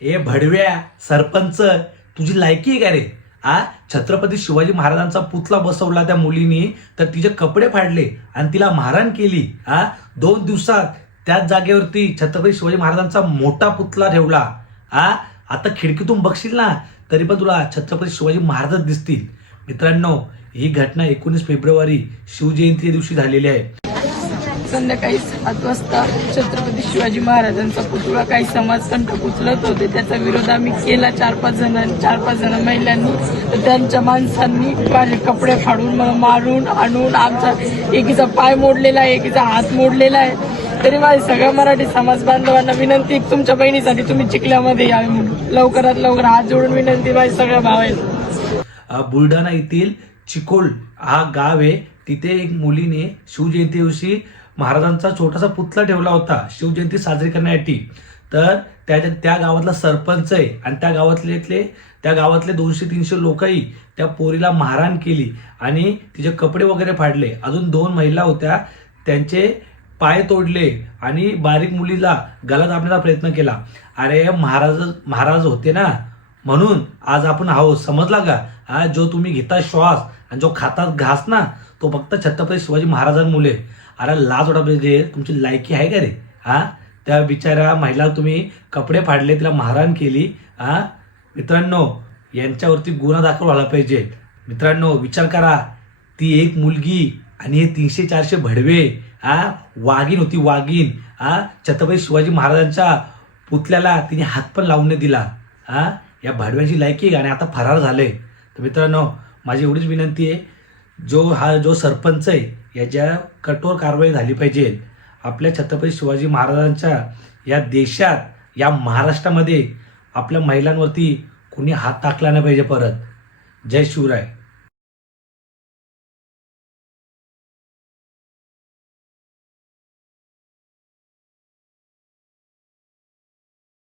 ए भडव्या सरपंच, तुझी लायकी आहे का रे? छत्रपती शिवाजी महाराजांचा पुतळा बसवला त्या मुलीनी, तर तिचे कपडे फाडले आणि तिला मारहाण केली. 2 दिवसात त्याच जागेवरती छत्रपती शिवाजी महाराजांचा मोठा पुतळा ठेवला. आता खिडकीतून बघशील ना तरी पण तुला छत्रपती शिवाजी महाराजच दिसतील. मित्रांनो, ही घटना 19 फेब्रुवारी शिवजयंती दिवशी झालेली आहे. संध्याकाळी 7 वाजता छत्रपती शिवाजी महाराजांचा पुतळा काही समाजकंटक उचलत होते. त्याचा विरोध आम्ही केला 4-5 जण महिलांनी. तर त्यांच्या माणसांनी माझे कपडे फाडून मला मारून आणून, आमचा एकीचा पाय मोडलेला आहे, एकीचा हात मोडलेला आहे. तरी माझ्या सगळ्या मराठी समाज बांधवांना विनंती, तुमच्या बहिणीसाठी तुम्ही चिखल्यामध्ये यावे म्हणून लवकरात लवकर हात जोडून विनंती माझ्या सगळ्या भावांना. बुलढाणा येथील चिकोल हा गाव आहे. तिथे एक मुलीने शिवजयंती दिवशी महाराजांचा छोटासा पुतळा ठेवला होता शिवजयंती साजरी करण्यासाठी. तर त्या गावातला सरपंच आहे आणि त्या गावातले 200-300 लोकही त्या पोरीला मारहाण केली आणि तिचे कपडे वगैरे फाडले. अजून 2 महिला होत्या, त्यांचे पाय तोडले आणि बारीक मुलीला गला दाबण्याचा प्रयत्न केला. अरे महाराज होते ना म्हणून आज आपण आहोत, समजला का? जो तुम्ही घेता श्वास आणि जो खातात घास ना, तो फक्त छत्रपती शिवाजी महाराजांमुळे. अरे लाज वाटा पाहिजे, तुमची लायकी आहे का रे? त्या बिचाऱ्या महिला तुम्ही कपडे फाडले, तिला मारहाण केली. मित्रांनो, यांच्यावरती गुन्हा दाखल व्हायला पाहिजे. मित्रांनो, विचार करा, ती एक मुलगी आणि हे 300-400 भडवे. वाघीण होती, वाघीण. छत्रपती शिवाजी महाराजांच्या पुतल्याला तिने हात पण लावून नाही दिला. या भडव्यांची लायकी आहे आणि आता फरार झाले. तर मित्रांनो, माझी एवढीच विनंती आहे, जो सरपंच आहे याच्या कठोर कारवाई झाली पाहिजे. आपल्या छत्रपती शिवाजी महाराजांच्या या देशात, या महाराष्ट्रामध्ये आपल्या महिलांवरती कुणी हात टाकला नाही पाहिजे परत. जय शिवराय.